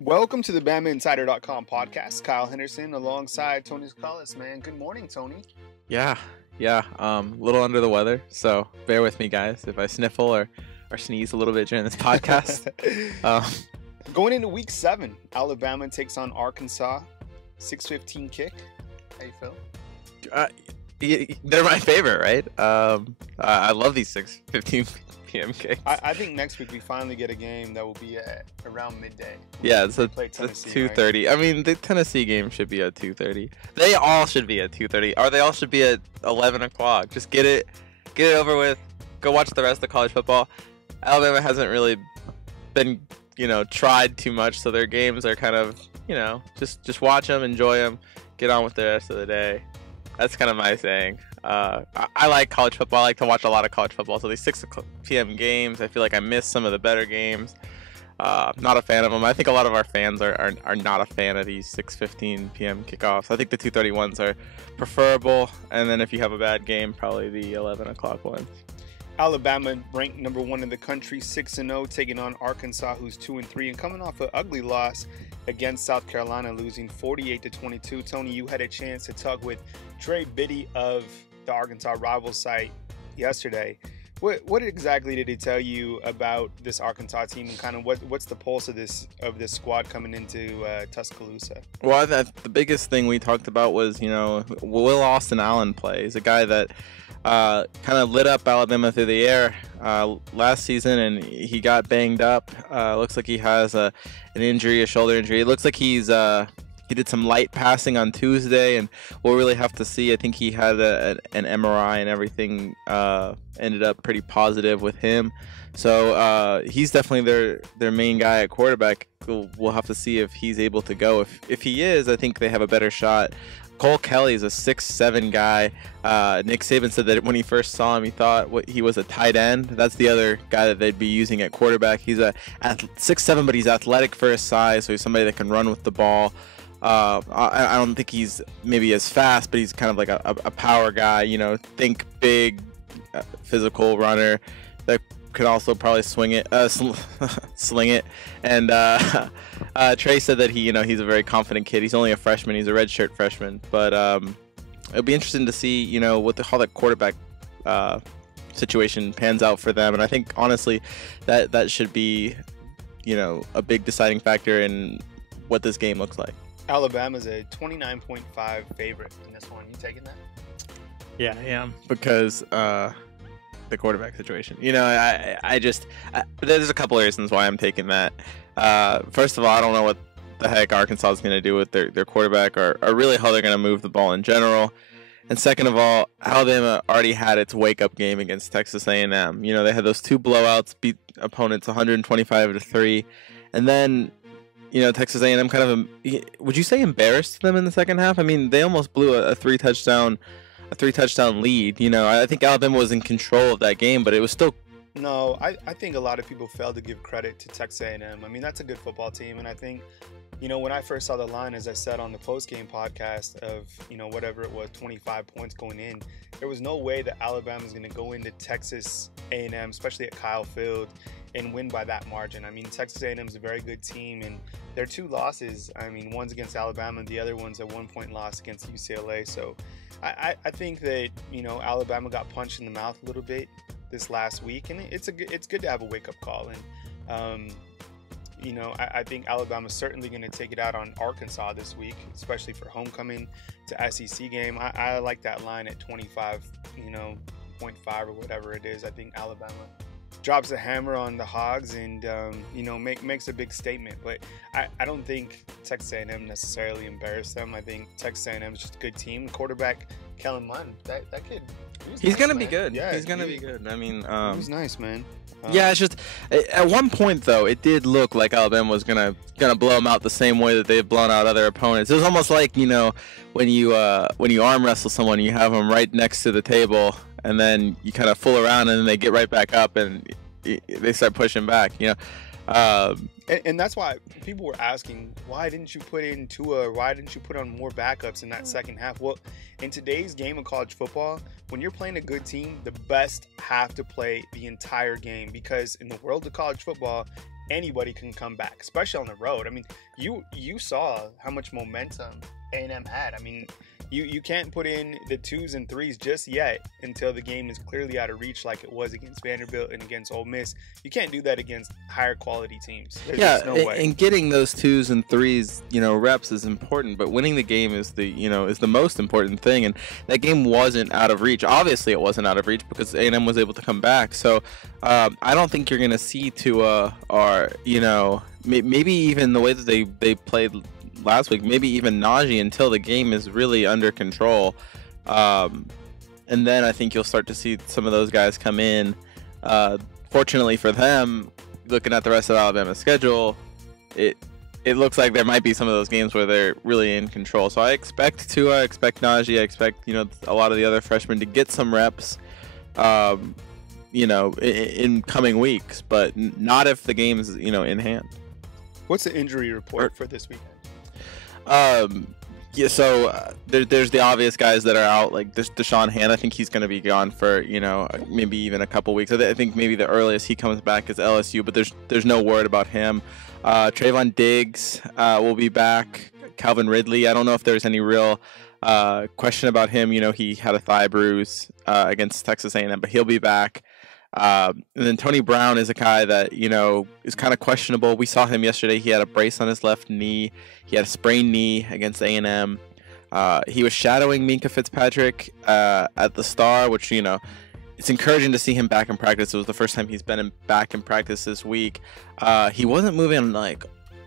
Welcome to the BamaInsider.com podcast. Kyle Henderson alongside Tony Tsokalas, man. Good morning, Tony. Yeah. A little under the weather, so bear with me, guys, if I sniffle or sneeze a little bit during this podcast. Going into week 7, Alabama takes on Arkansas. 6:15 kick. How you feel? They're my favorite, right? I love these 6:15 p.m. kicks. I think next week we finally get a game that will be at around midday. Yeah, it's 2:30. Right? I mean, the Tennessee game should be at 2:30. They all should be at 2:30, or they all should be at 11 o'clock. Just get it over with. Go watch the rest of college football. Alabama hasn't really been, tried too much, so their games are kind of, just watch them, enjoy them, get on with the rest of the day. That's kind of my saying. I like college football. I like to watch a lot of college football. So these 6 p.m. games, I feel like I miss some of the better games. Not a fan of them. I think a lot of our fans are not a fan of these 6:15 p.m. kickoffs. I think the 2:30 ones are preferable. And then if you have a bad game, probably the 11 o'clock ones. Alabama ranked number 1 in the country, 6-0, taking on Arkansas, who's 2-3, and coming off an ugly loss against South Carolina, losing 48-22. Tony, you had a chance to talk with Trey Biddy of the Arkansas rival site yesterday. What exactly did he tell you about this Arkansas team, and kind of what's the pulse of this squad coming into Tuscaloosa? Well, the biggest thing we talked about was, will Austin Allen play? He's a guy that kind of lit up Alabama through the air last season, and he got banged up. Looks like he has an injury, a shoulder injury. It looks like he did some light passing on Tuesday, and we'll really have to see. I think he had an MRI and everything ended up pretty positive with him. So he's definitely their main guy at quarterback. We'll have to see if he's able to go. If he is, I think they have a better shot. Cole Kelly's a 6'7" guy. Nick Saban said that when he first saw him, he thought he was a tight end. That's the other guy that they'd be using at quarterback. He's a 6'7", but he's athletic for his size, so he's somebody that can run with the ball. I don't think he's maybe as fast, but he's kind of like a power guy. Think big, physical runner that could also probably sling it. And Trey said that he's a very confident kid. He's only a freshman. He's a redshirt freshman, but it'll be interesting to see how that quarterback situation pans out for them. And I think honestly that should be a big deciding factor in what this game looks like. Alabama's a 29.5 favorite in this one. You taking that? Yeah, I am, because the quarterback situation. There's a couple of reasons why I'm taking that. First of all, I don't know what the heck Arkansas is going to do with their quarterback, or really how they're going to move the ball in general. And second of all, Alabama already had its wake-up game against Texas A&M. They had those 2 blowouts, beat opponents 125-3, and then Texas A&M kind of, would you say, embarrassed them in the second half? I mean, they almost blew a three touchdown lead. I think Alabama was in control of that game, but it was still. No, I think a lot of people fail to give credit to Texas A&M. I mean, that's a good football team, and I think, when I first saw the line, as I said on the post-game podcast, of, whatever it was, 25 points going in, there was no way that Alabama's going to go into Texas A&M, especially at Kyle Field, and win by that margin. I mean, Texas A&M is a very good team, and their 2 losses, one's against Alabama, and the other one's a 1-point loss against UCLA. So I think that, Alabama got punched in the mouth a little bit this last week, and it's good to have a wake-up call. And, I think Alabama's certainly going to take it out on Arkansas this week, especially for homecoming to SEC game. I like that line at 25, 0.5 or whatever it is. I think Alabama drops a hammer on the Hogs and makes a big statement. But I don't think Texas A&M necessarily embarrassed them. I think Texas A&M is just a good team. Quarterback Kellen Mond, that kid, he's gonna be good. Yeah, he's gonna be good. I mean, he was nice, man. Yeah, it's just at one point though, it did look like Alabama was gonna blow them out the same way that they've blown out other opponents. It was almost like when you arm wrestle someone, you have them right next to the table, and then you kind of fool around, and then they get right back up, and they start pushing back. And that's why people were asking, why didn't you put in Tua? Why didn't you put on more backups in that second half? Well, in today's game of college football, when you're playing a good team, the best have to play the entire game, because in the world of college football, anybody can come back, especially on the road. I mean, you saw how much momentum A&M had. I mean, you can't put in the 2s and 3s just yet until the game is clearly out of reach, like it was against Vanderbilt and against Ole Miss. You can't do that against higher quality teams. There's just no way. And getting those 2s and 3s, reps is important, but winning the game is the most important thing. And that game wasn't out of reach. Obviously, it wasn't out of reach because A&M was able to come back. So I don't think you're going to see Tua or maybe even the way that they played last week, maybe even Najee until the game is really under control. And then I think you'll start to see some of those guys come in. Fortunately for them, looking at the rest of Alabama's schedule, it looks like there might be some of those games where they're really in control. So I expect Tua, I expect Najee, I expect a lot of the other freshmen to get some reps, in coming weeks, but not if the game's in hand. What's the injury report for this weekend? There's the obvious guys that are out, like this Deshaun Hand. I think he's going to be gone for maybe even a couple weeks. I think maybe the earliest he comes back is LSU, but there's no word about him. Trayvon Diggs will be back. Calvin Ridley, I don't know if there's any real question about him. He had a thigh bruise against Texas A&M, but he'll be back. And then Tony Brown is a guy that, is kind of questionable. We saw him yesterday. He had a brace on his left knee. He had a sprained knee against A&M. He was shadowing Minkah Fitzpatrick at the Star, which, it's encouraging to see him back in practice. It was the first time he's been back in practice this week. He wasn't moving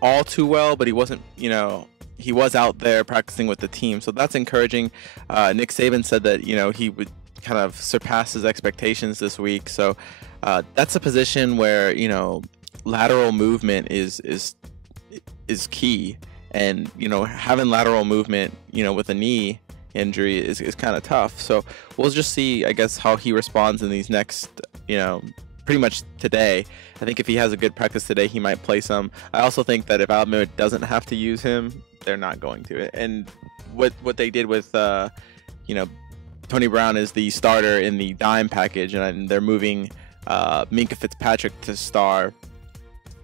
all too well, but he wasn't, he was out there practicing with the team. So that's encouraging. Nick Saban said that, he would kind of surpass his expectations this week. So that's a position where, lateral movement is key. And, having lateral movement, with a knee injury is kind of tough. So we'll just see, I guess, how he responds in these next, pretty much today. I think if he has a good practice today, he might play some. I also think that if Alabama doesn't have to use him, they're not going to. And what they did with, Tony Brown is the starter in the dime package, and they're moving Minkah Fitzpatrick to star,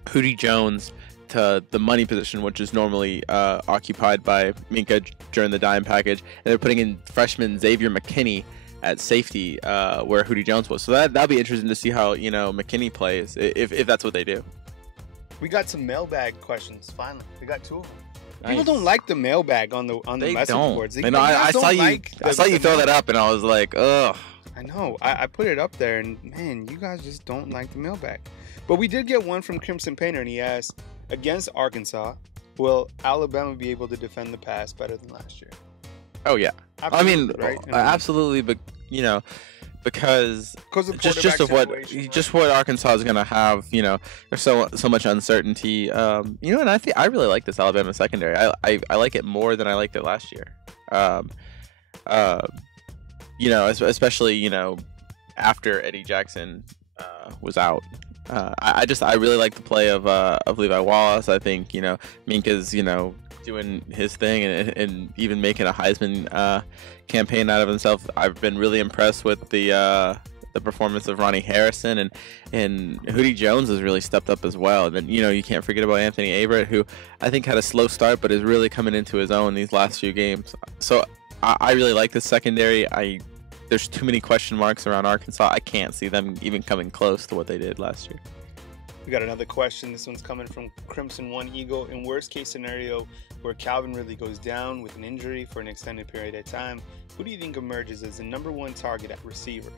Hootie Jones to the money position, which is normally occupied by Minkah during the dime package, and they're putting in freshman Xavier McKinney at safety where Hootie Jones was. So that'll be interesting to see how McKinney plays if that's what they do. We got some mailbag questions finally. We got 2 of them. Nice. People don't like the mailbag on the message boards. I saw you throw that up, and I was like, ugh. I know. I put it up there, and man, you guys just don't like the mailbag. But we did get one from Crimson Painter, and he asked, against Arkansas, will Alabama be able to defend the pass better than last year? Oh yeah. Absolutely, right? Absolutely, but because of just what Arkansas is going to have, there's so much uncertainty, and I really like this Alabama secondary. I like it more than I liked it last year. Especially after Eddie Jackson was out. I really like the play of Levi Wallace. I think Minkah's doing his thing and even making a Heisman campaign out of himself. I've been really impressed with the performance of Ronnie Harrison, and Hootie Jones has really stepped up as well. And then you can't forget about Anthony Averett, who I think had a slow start but is really coming into his own these last few games. So I really like this secondary. There's too many question marks around Arkansas. I can't see them even coming close to what they did last year. We got another question. This one's coming from Crimson One Eagle. In worst case scenario where Calvin Ridley goes down with an injury for an extended period of time, who do you think emerges as the #1 target at receiver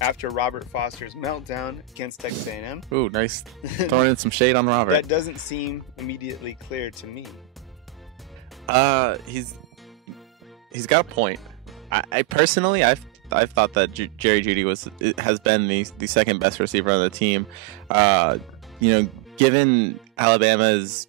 after Robert Foster's meltdown against Texas A&M? Ooh, nice. Throwing in some shade on Robert. That doesn't seem immediately clear to me. He's got a point. I personally, I've thought that Jerry Jeudy has been the second best receiver on the team. Given Alabama's,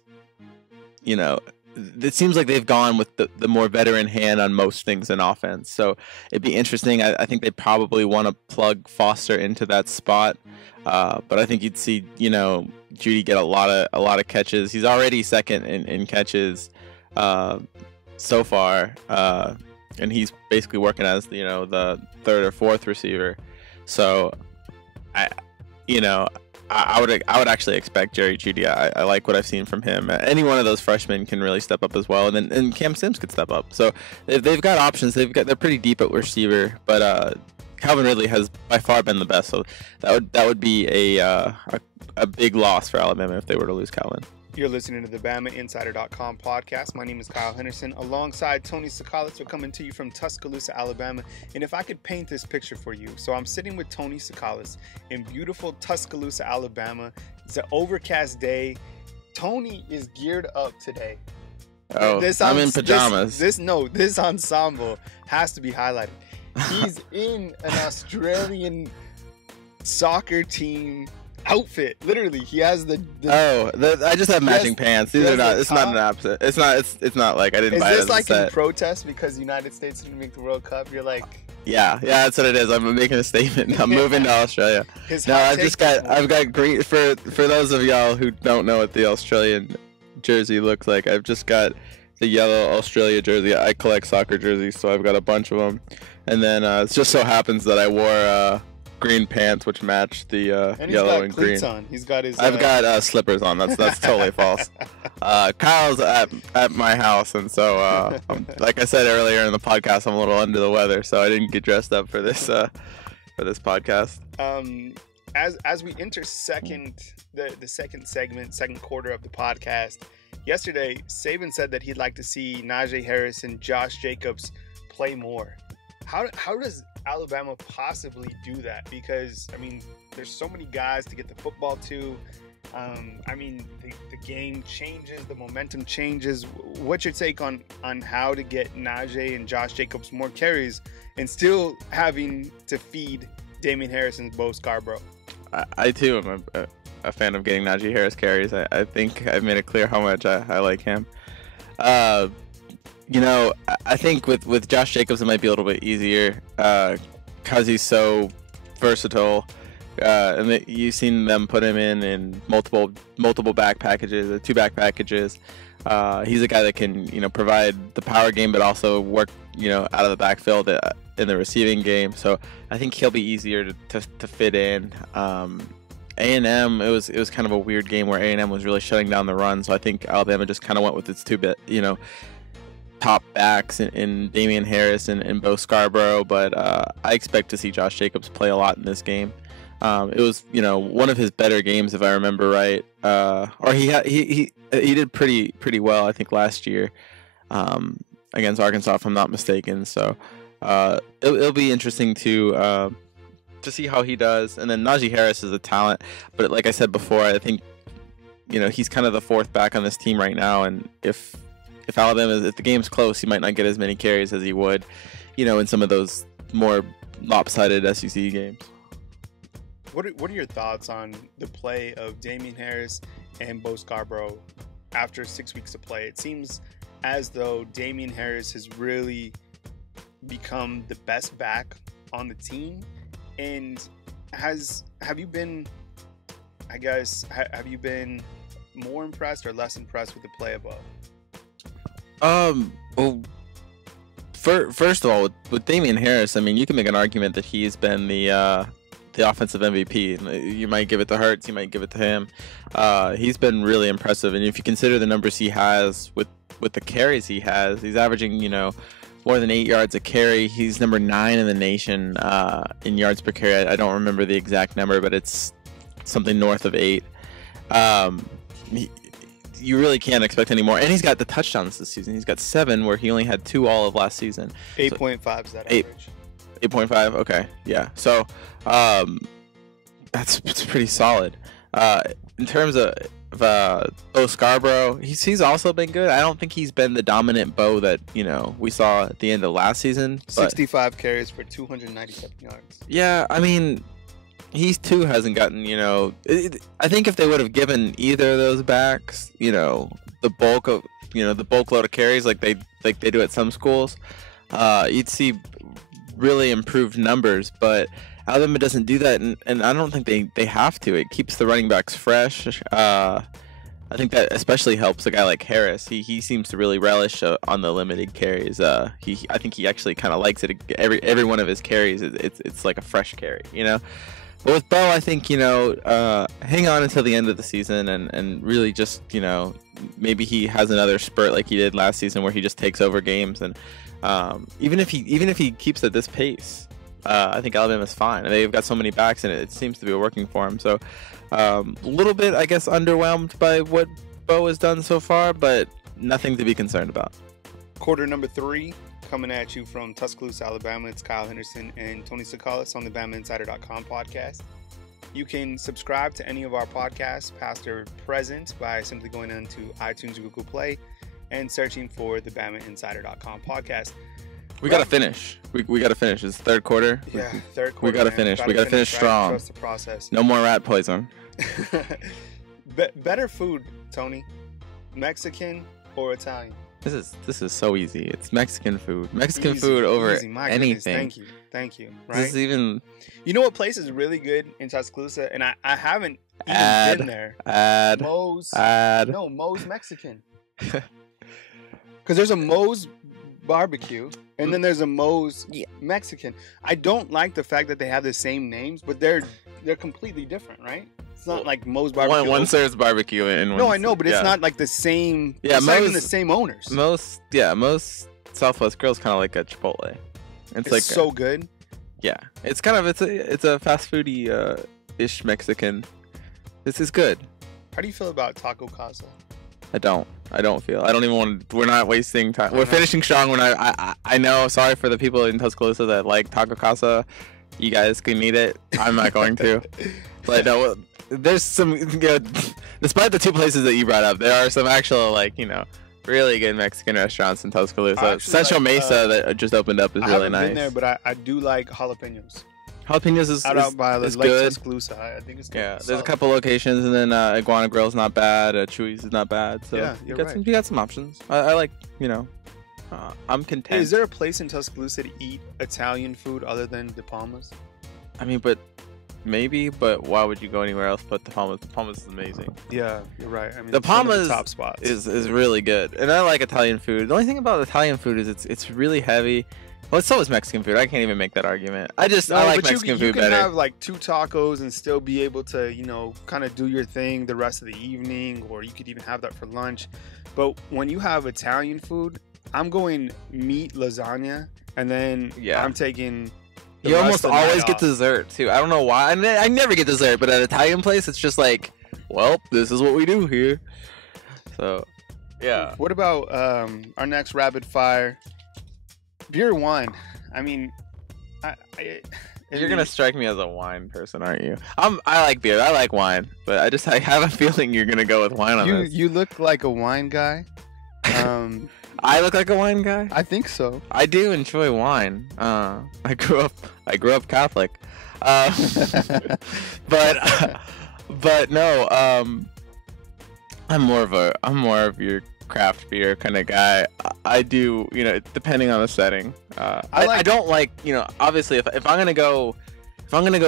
it seems like they've gone with the more veteran hand on most things in offense. So it'd be interesting. I think they probably want to plug Foster into that spot. But I think you'd see, Jeudy get a lot of catches. He's already second in catches so far. And he's basically working as, the third or fourth receiver. So I would actually expect Jerry Jeudy. I like what I've seen from him. Any one of those freshmen can really step up as well, and Cam Sims could step up. So they've got options. They're pretty deep at receiver, but Calvin Ridley has by far been the best. So that would be a big loss for Alabama if they were to lose Calvin. You're listening to the BamaInsider.com podcast. My name is Kyle Henderson. Alongside Tony Tsokalas, we're coming to you from Tuscaloosa, Alabama. And if I could paint this picture for you. So I'm sitting with Tony Tsokalas in beautiful Tuscaloosa, Alabama. It's an overcast day. Tony is geared up today. Oh, I'm in pajamas. This ensemble has to be highlighted. He's in an Australian soccer team outfit. Literally, he has I just have matching pants. These are not. It's not an opposite. It's not like I didn't buy it. Is as this like a set. in protest because the United States didn't make the World Cup? You're like, yeah, that's what it is. I'm making a statement. I'm moving to Australia. I've got green for those of y'all who don't know what the Australian jersey looks like. I've just got the yellow Australia jersey. I collect soccer jerseys, so I've got a bunch of them. And then it just so happens that I wore green pants which match the yellow and green. On. He's got his. I've got slippers on. That's totally false. Kyle's at my house, and so like I said earlier in the podcast, I'm a little under the weather, so I didn't get dressed up for this podcast. As we enter the second segment, second quarter of the podcast, yesterday Saban said that he'd like to see Najee Harris and Josh Jacobs play more. How does Alabama possibly do that? Because, I mean, there's so many guys to get the football to. I mean, the game changes, the momentum changes. What's your take on how to get Najee and Josh Jacobs more carries and still having to feed Damien Harris and Bo Scarborough? I too am a fan of getting Najee Harris carries. I think I've made it clear how much I like him. I think with Josh Jacobs it might be a little bit easier because he's so versatile. And you've seen them put him in multiple back packages, 2 back packages. He's a guy that can provide the power game, but also work out of the backfield in the receiving game. So I think he'll be easier to fit in. A&M, it was kind of a weird game where A&M was really shutting down the run. So I think Alabama just kind of went with its top backs in Damien Harris and Bo Scarborough, but I expect to see Josh Jacobs play a lot in this game. It was one of his better games if I remember right, or he did pretty well I think last year against Arkansas if I'm not mistaken. So it'll be interesting to see how he does. And then Najee Harris is a talent, but like I said before, I think he's kind of the 4th back on this team right now, and if the game's close, he might not get as many carries as he would, in some of those more lopsided SEC games. What are your thoughts on the play of Damien Harris and Bo Scarborough after 6 weeks of play? It seems as though Damien Harris has really become the best back on the team. And have you been more impressed or less impressed with the play of Bo? Well, first of all, with Damien Harris, I mean, you can make an argument that he's been the offensive MVP. You might give it to Hurts, you might give it to him. He's been really impressive, and if you consider the numbers he has with the carries he has, he's averaging more than 8 yards a carry. He's number 9 in the nation in yards per carry. I don't remember the exact number, but it's something north of 8. You really can't expect any more. And he's got the touchdowns this season. He's got 7 where he only had 2 all of last season. 8.5 is that average. 8.5, okay, yeah. So it's pretty solid. In terms of Bo Scarborough, he's also been good. I don't think he's been the dominant Bo that we saw at the end of last season. 65 carries for 297 yards. Yeah, I mean, he too hasn't gotten, I think if they would have given either of those backs, the bulk load of carries like they do at some schools, you'd see really improved numbers. But Alabama doesn't do that, and I don't think they have to. It keeps the running backs fresh. I think that especially helps a guy like Harris. He seems to really relish on the limited carries. I think he actually kind of likes it. Every one of his carries, it's like a fresh carry, But with Bo, I think, hang on until the end of the season and really just, maybe he has another spurt like he did last season where he just takes over games. And even if he keeps at this pace, I think Alabama's fine. They've got so many backs, and it seems to be working for him. So a little bit, I guess, underwhelmed by what Bo has done so far, but nothing to be concerned about. Quarter number 3. Coming at you from Tuscaloosa, Alabama. It's Kyle Henderson and Tony Tsokalas on the BamaInsider.com podcast. You can subscribe to any of our podcasts, past or present, by simply going into iTunes or Google Play and searching for the BamaInsider.com podcast. We got to finish. We got to finish. It's third quarter. Yeah, third quarter. We got to finish. We got to finish strong. Trust the process. No more rat poison. Better food, Tony. Mexican or Italian? This is so easy. It's Mexican food. Mexican food over anything. Thank you. Right? This is even. You know what place is really good in Tuscaloosa, and I haven't even been there. Moe's. No, Moe's Mexican. Because there's a Moe's barbecue, and then there's a Moe's Mexican. I don't like the fact that they have the same names, but they're completely different, right? It's not like Moe's barbecue. One serves barbecue and no, I know, but it's not like the same. Yeah, it's not even the same owners. Most Southwest Grill's kind of like a Chipotle. It's like so good. Yeah, it's a fast foody ish Mexican. This is good. How do you feel about Taco Casa? I don't even want to. We're not wasting time. We're finishing strong. When I know. Sorry for the people in Tuscaloosa that like Taco Casa. You guys can eat it. I'm not going to. But no, there's some. Despite the two places that you brought up, there are some actual really good Mexican restaurants in Tuscaloosa. Central Mesa that just opened up is really nice. I haven't been there, but I do like jalapenos. Jalapenos is out by is Lake good. Tuscaloosa. I think it's good. Yeah, there's a couple locations, and then Iguana Grill's not bad. Chuy's is not bad. So yeah, you got some options. I like, I'm content. Hey, is there a place in Tuscaloosa to eat Italian food other than De Palma's? I mean, but why would you go anywhere else but De Palma's? De Palma's is amazing. Yeah, you're right. I mean, De Palma's top spots is really good, and I like Italian food. The only thing about Italian food is it's really heavy. Well, so is Mexican food. I can't even make that argument. I like Mexican food better. You can have like 2 tacos and still be able to, kind of do your thing the rest of the evening, or you could even have that for lunch. But when you have Italian food, I'm going meat lasagna, and then I'm taking. You almost always get dessert too. I don't know why. I never get dessert, but at an Italian place, it's just like, well, this is what we do here. So, yeah. What about our next rapid fire? Beer or wine? I mean, you're gonna strike me as a wine person, aren't you? I like beer. I like wine, but I have a feeling you're gonna go with wine on this. You look like a wine guy. I look like a wine guy? I think so. I do enjoy wine. I grew up Catholic. But no, I'm more of your craft beer kind of guy. I do, depending on the setting. I don't like, obviously if I'm gonna go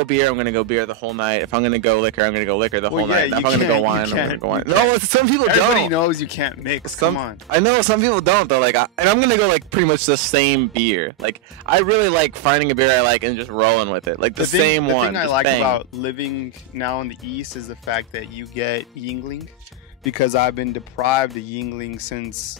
beer, I'm gonna go beer the whole night. If I'm gonna go liquor, I'm gonna go liquor the whole night. If I'm gonna go wine, I'm gonna go wine. No, some people don't. Everybody knows you can't mix. Come on. I know some people don't though. And I'm gonna go pretty much the same beer. I really like finding a beer I like and just rolling with it. The same one. The thing I like about living now in the East is the fact that you get Yingling, because I've been deprived of Yingling since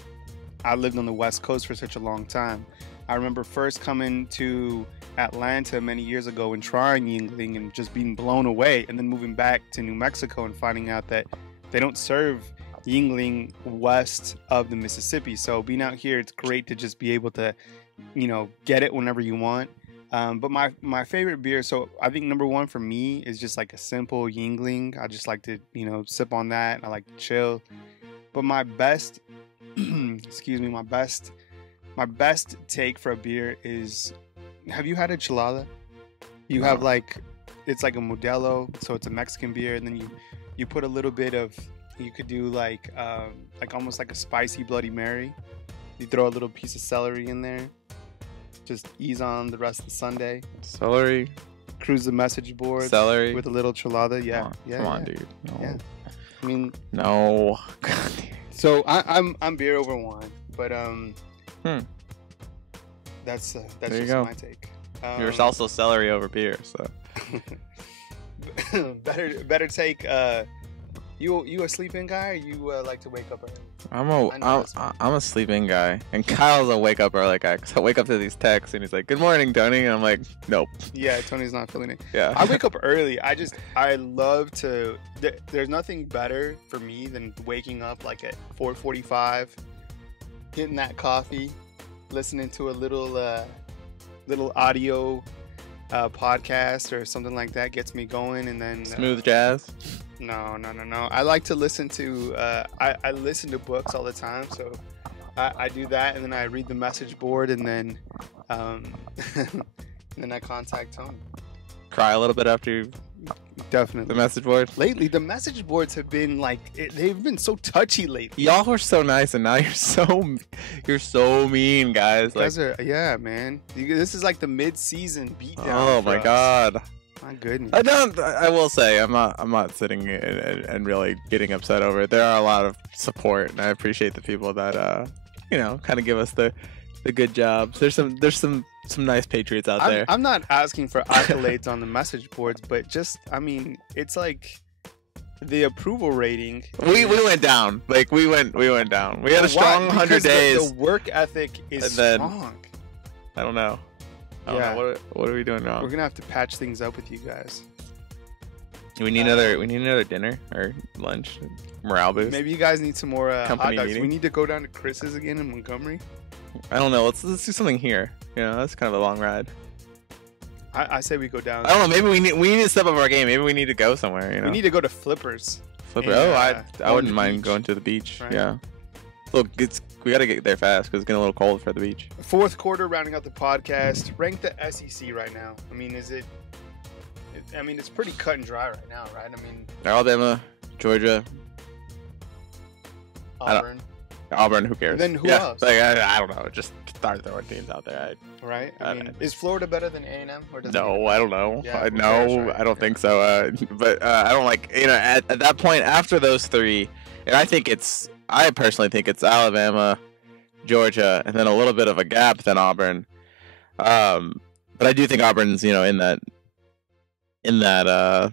I lived on the West Coast for such a long time. I remember first coming to Atlanta many years ago and trying Yingling and just being blown away, and then moving back to New Mexico and finding out that they don't serve Yingling west of the Mississippi. So being out here, it's great to just be able to, get it whenever you want. But my favorite beer, so I think number 1 for me is just like a simple Yingling. I just like to, sip on that. I like to chill. But my best, my best take for a beer is, have you had a chelada? You have it's like a Modelo, so it's a Mexican beer, and then you put a little bit of, you could do like almost like a spicy Bloody Mary. You throw a little piece of celery in there. Just ease on the rest of the Sunday. Celery. Cruise the message board. Celery. With a little chelada. Yeah. Come on, dude. No. Yeah. I mean. No. So I'm beer over wine, but that's just my take. You're also celery over beer, so. better take. You a sleep-in guy, or you like to wake up early? I'm a sleep-in guy, and Kyle's a wake-up early guy. Cause I wake up to these texts, and he's like, "Good morning, Tony," and I'm like, "Nope." Yeah, Tony's not feeling it. Yeah. I wake up early. I love to. There's nothing better for me than waking up like at 4:45, getting that coffee, listening to a little audio podcast or something like that gets me going, and then Smooth jazz. No. I like to listen to. I listen to books all the time, so I do that, and then I read the message board, and then and then I contact Tony. Cry a little bit after Definitely the message board. Lately, the message boards have been they've been so touchy lately. Y'all were so nice, and now you're so mean, guys. Yeah, man. This is like the mid-season beatdown. Oh my God. My goodness. I will say I'm not sitting and really getting upset over it. There are a lot of support, and I appreciate the people that kind of give us the good jobs. There's some nice Patriots out there. I'm not asking for accolades on the message boards, but just it's like the approval rating. We went down. We went down. We had a strong 100 days. The work ethic is strong. I don't know. I don't know. What are we doing wrong? We're gonna have to patch things up with you guys. We need another dinner or lunch, morale boost. Maybe you guys need some more company hot dogs. meeting. We need to go down to Chris's again in Montgomery. I don't know. Let's do something here. That's kind of a long ride. I say we go down. I don't know. Maybe we need to step up our game. Maybe we need to go somewhere. We need to go to Flippers. I wouldn't mind going to the beach. Right? Yeah. Look, we got to get there fast because it's getting a little cold for the beach. Fourth quarter, rounding out the podcast. Rank the SEC right now. I mean, it's pretty cut and dry right now, right? I mean, Alabama, Georgia, Auburn. Who cares? And then who else? I don't know. Just start throwing teams out there. Right? I mean, is Florida better than A&M? No, I don't know. Yeah, I don't think so. But I don't at that point after those three, and I personally think it's Alabama, Georgia, and then a little bit of a gap than Auburn. But I do think Auburn's in that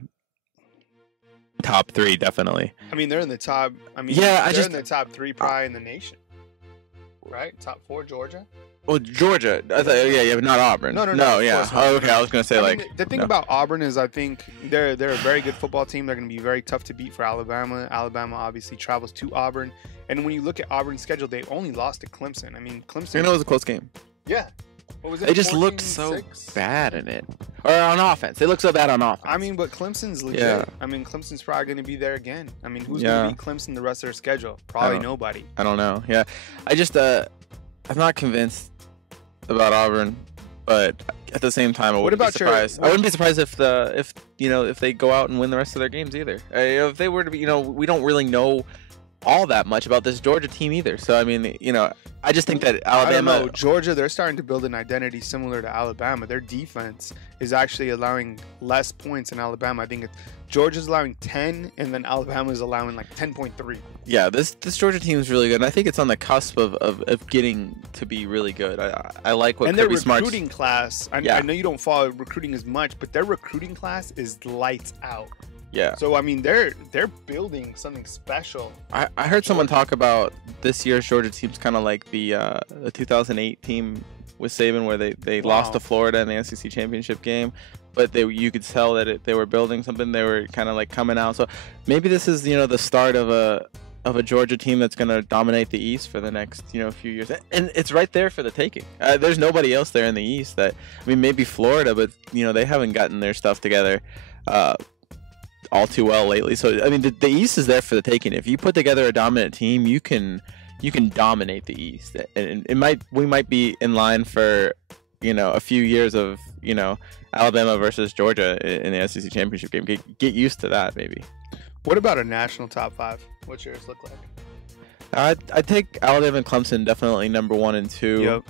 top three definitely. I mean, they're in the top. I mean, yeah, they're in the top three probably in the nation, right? Top four, Georgia. Well, Georgia. I thought, yeah, but not Auburn. No. Yeah. Oh, okay. I was gonna say the thing about Auburn is I think they're a very good football team. They're gonna be very tough to beat for Alabama. Alabama obviously travels to Auburn, and when you look at Auburn's schedule, they only lost to Clemson. I mean, Clemson. It was a close game. Yeah. What was it? They just looked so bad in it, or on offense. They look so bad on offense. I mean, but Clemson's legit. Yeah. I mean, Clemson's probably going to be there again. I mean, who's going to beat Clemson the rest of their schedule? Probably nobody. I don't know. Yeah, I just I'm not convinced about Auburn, but at the same time, I wouldn't be surprised. I wouldn't be surprised if they go out and win the rest of their games either. If they were to be, we don't really know all that much about this Georgia team either. So I mean, I just think that Alabama, I don't know, Georgia, they're starting to build an identity similar to Alabama. Their defense is actually allowing less points than Alabama. I think Georgia's allowing 10, and then Alabama's allowing like 10.3. Yeah, this Georgia team is really good, and I think it's on the cusp of getting to be really good. I like what and Kirby their recruiting class. I know you don't follow recruiting as much, but their recruiting class is lights out. Yeah. So I mean, they're building something special. I heard someone talk about this year's Georgia team's kind of like the 2008 team with Saban, where they lost to Florida in the SEC championship game, but you could tell that they were building something. They were kind of like coming out. So maybe this is the start of a Georgia team that's going to dominate the East for the next few years, and it's right there for the taking. There's nobody else there in the East maybe Florida, but they haven't gotten their stuff together all too well lately. So I mean, the East is there for the taking. If you put together a dominant team, you can dominate the East, and we might be in line for a few years of Alabama versus Georgia in the SEC championship game. Get used to that, maybe. What about a national top 5? What's yours look like? I take Alabama and Clemson definitely number 1 and 2. Yep.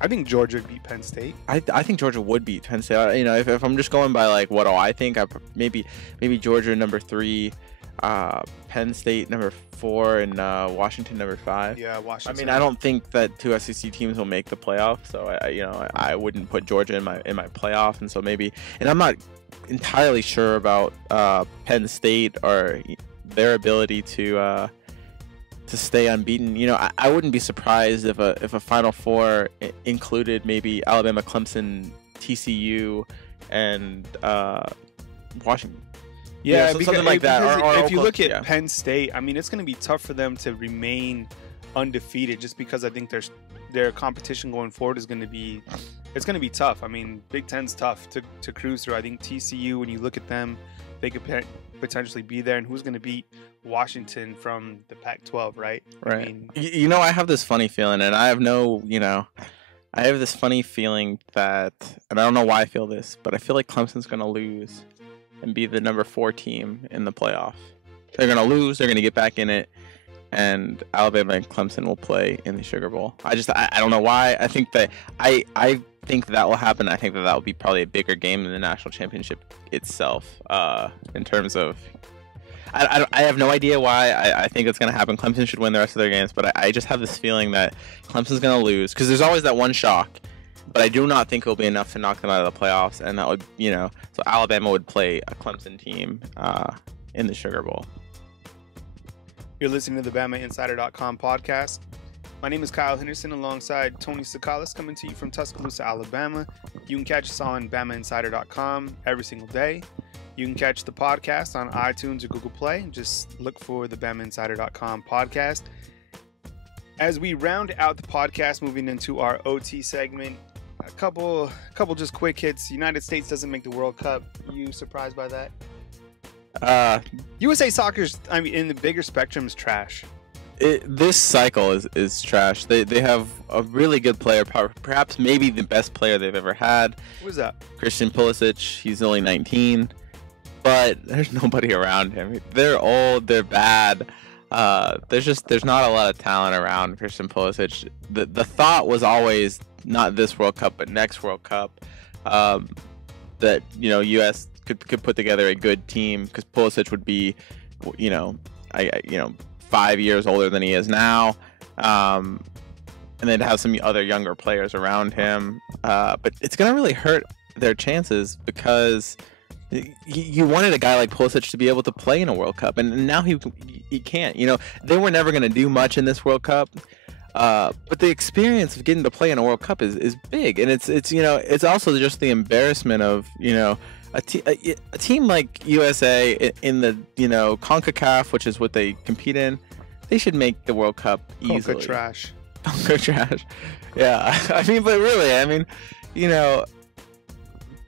I think Georgia would beat Penn State. I think Georgia would beat Penn State. If I'm just going by what do I think, maybe Georgia number 3. Penn State number 4, and Washington number 5. Yeah, I Washington. mean, I don't think that 2 SEC teams will make the playoff, so I wouldn't put Georgia in my playoff, and so maybe. And I'm not entirely sure about Penn State or their ability to stay unbeaten. I wouldn't be surprised if a Final Four included maybe Alabama, Clemson, TCU, and Washington. Yeah, so something like that. If you look at Penn State, I mean, it's going to be tough for them to remain undefeated, just because I think their competition going forward is going to be tough. I mean, Big Ten's tough to cruise through. I think TCU, when you look at them, they could potentially be there. And who's going to beat Washington from the Pac-12, right? Right. I mean, I have this funny feeling, and I have this funny feeling that, and I don't know why I feel this, but I feel like Clemson's going to lose and be the number 4 team in the playoff. They're going to lose. They're going to get back in it, and Alabama and Clemson will play in the Sugar Bowl. I don't know why. I think that that will happen. I think that will be probably a bigger game than the national championship itself. In terms of, I have no idea why. I think it's going to happen. Clemson should win the rest of their games, but I just have this feeling that Clemson's going to lose, because there's always that one shock. But I do not think it will be enough to knock them out of the playoffs, and that would, so Alabama would play a Clemson team in the Sugar Bowl. You're listening to the BamaInsider.com podcast. My name is Kyle Henderson, alongside Tony Tsokalas, coming to you from Tuscaloosa, Alabama. You can catch us on BamaInsider.com every single day. You can catch the podcast on iTunes or Google Play. Just look for the BamaInsider.com podcast. As we round out the podcast, moving into our OT segment, a couple just quick hits. United States doesn't make the World Cup. You surprised by that? USA Soccer's, in the bigger spectrum, is trash. This cycle is trash. They have a really good player, perhaps maybe the best player they've ever had. Who's that? Christian Pulisic. He's only 19, but there's nobody around him. They're old. They're bad. There's not a lot of talent around Christian Pulisic. The thought was always not this World Cup, but next World Cup, that U.S. could put together a good team, because Pulisic would be, 5 years older than he is now, and then have some other younger players around him. But it's gonna really hurt their chances, because you wanted a guy like Pulisic to be able to play in a World Cup, and now he can't. They were never going to do much in this World Cup, but the experience of getting to play in a World Cup is big, and it's also just the embarrassment of a team like USA in the CONCACAF, which is what they compete in. They should make the World Cup easily. Conca trash. Yeah, but really,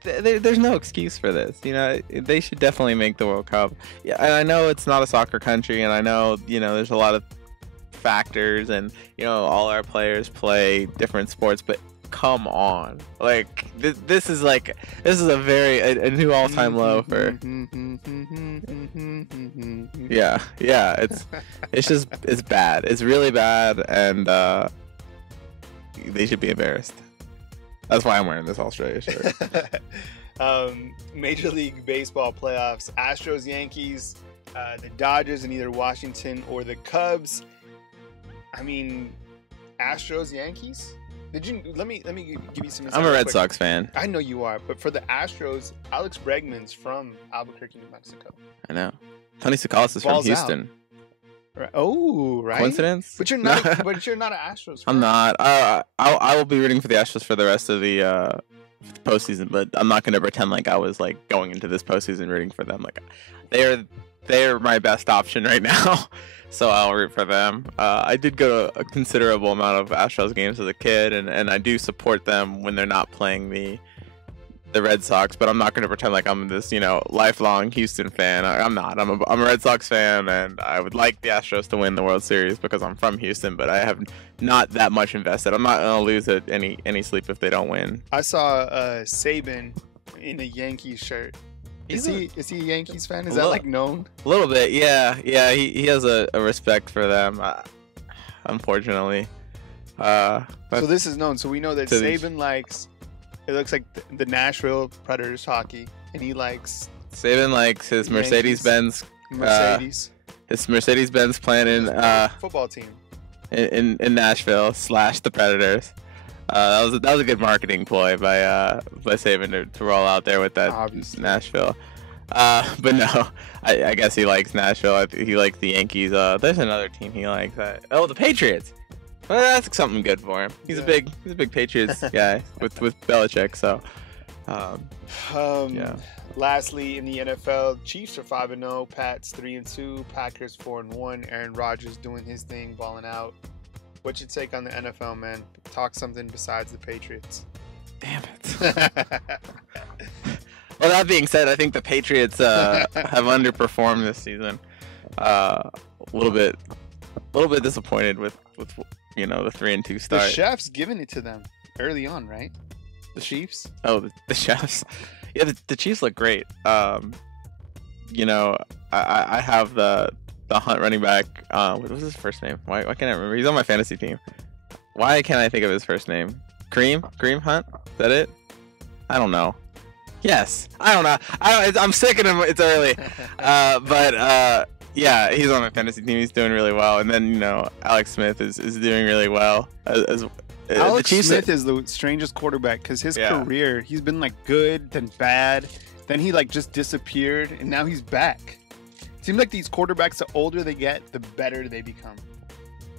there's no excuse for this. They should definitely make the World Cup. Yeah, and I know it's not a soccer country, and I know there's a lot of factors, and all our players play different sports, but come on, this is a very a new all-time low for. Yeah, it's bad. It's really bad, and they should be embarrassed. That's why I'm wearing this Australia shirt. Major League Baseball playoffs: Astros, Yankees, the Dodgers, and either Washington or the Cubs. Astros, Yankees. Let me give you some insight. I'm a Red Sox fan. I know you are, but for the Astros, Alex Bregman's from Albuquerque, New Mexico. I know. Tony Tsokalas is from Houston. Right. Oh, right. Coincidence? But you're not. But you're not an Astros fan. I'm not. I will be rooting for the Astros for the rest of the postseason, but I'm not going to pretend like I was going into this postseason rooting for them. They're my best option right now, so I'll root for them. I did go to a considerable amount of Astros games as a kid, and I do support them when they're not playing the Red Sox, but I'm not going to pretend like I'm this, lifelong Houston fan. I'm not. I'm a Red Sox fan, and I would like the Astros to win the World Series because I'm from Houston, but I have not that much invested. I'm not going to lose at any sleep if they don't win. I saw Saban in a Yankees shirt. Is he a Yankees fan? Is that known? A little bit, yeah. He has a respect for them, unfortunately. So this is known. So we know that Saban likes. It looks like the Nashville Predators hockey, and he likes. Saban likes his Mercedes-Benz Mercedes. His Mercedes-Benz plant in football team in Nashville / the Predators. That was a good marketing ploy by Saban to roll out there with that. Obviously. Nashville. But no, I guess he likes Nashville. He likes the Yankees. There's another team he likes. The Patriots. Well, that's something good for him. He's a big Patriots guy with Belichick. So, yeah. Lastly, in the NFL, Chiefs are 5-0, Pats 3-2, Packers 4-1. Aaron Rodgers doing his thing, balling out. What's your take on the NFL, man? Talk something besides the Patriots. Damn it. Well, that being said, I think the Patriots have underperformed this season. A little bit disappointed with the 3-2 start. The Chefs giving it to them early on, right? The Chiefs. Oh, the Chefs. Yeah, the Chiefs look great. I have the Hunt running back. What was his first name? Why can't I remember? He's on my fantasy team. Why can't I think of his first name? Kareem Hunt? Is that it? I don't know. Yes. I don't know. I'm sick of him. It's early. Yeah, he's on my fantasy team. He's doing really well. And then, Alex Smith is doing really well. Alex Smith is the strangest quarterback because his career, he's been like good, then bad. Then he like just disappeared, and now he's back. Seems like these quarterbacks, the older they get, the better they become.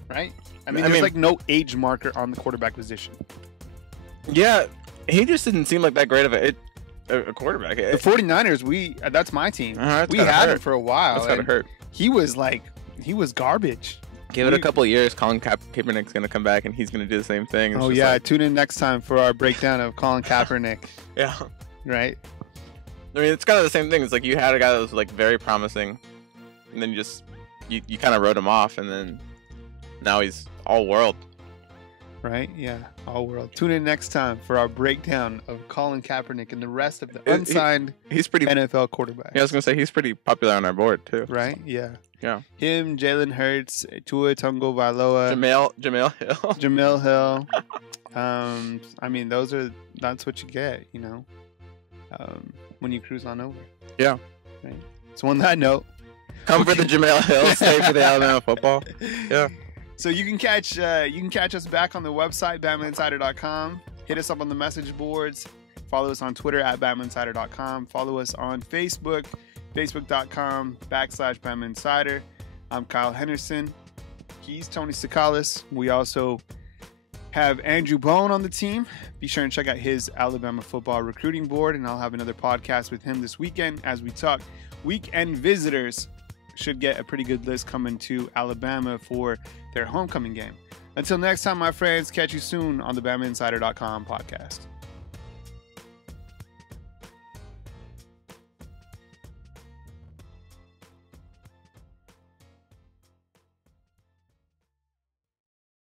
Right? I mean, there's like no age marker on the quarterback position. Yeah, he just didn't seem like that great of a quarterback. The 49ers, that's my team. We had him for a while. That's gotta hurt. He was garbage. Give it a couple of years. Colin Kaepernick's going to come back, and he's going to do the same thing. Tune in next time for our breakdown of Colin Kaepernick. Yeah. Right? I mean, it's kind of the same thing. It's like you had a guy that was like very promising, and then you kind of wrote him off, and then now he's all world. Right? Yeah, all world. Tune in next time for our breakdown of Colin Kaepernick and the rest of the unsigned he's pretty NFL quarterback. Yeah, I was going to say, he's pretty popular on our board, too. Right? Yeah. Yeah. Him, Jalen Hurts, Tua Tagovailoa, Jamil Hill. I mean, that's what you get, when you cruise on over. Yeah. Right? So on that note, come for the Jamil Hill, stay for the Alabama football. Yeah. So you can catch us back on the website, BamaInsider.com. Hit us up on the message boards. Follow us on Twitter at BamaInsider.com. Follow us on Facebook, Facebook.com/BamaInsider. I'm Kyle Henderson. He's Tony Tsokalas. We also have Andrew Bone on the team. Be sure and check out his Alabama football recruiting board, and I'll have another podcast with him this weekend as we talk weekend visitors. Should get a pretty good list coming to Alabama for their homecoming game. Until next time, my friends, catch you soon on the BamaInsider.com podcast.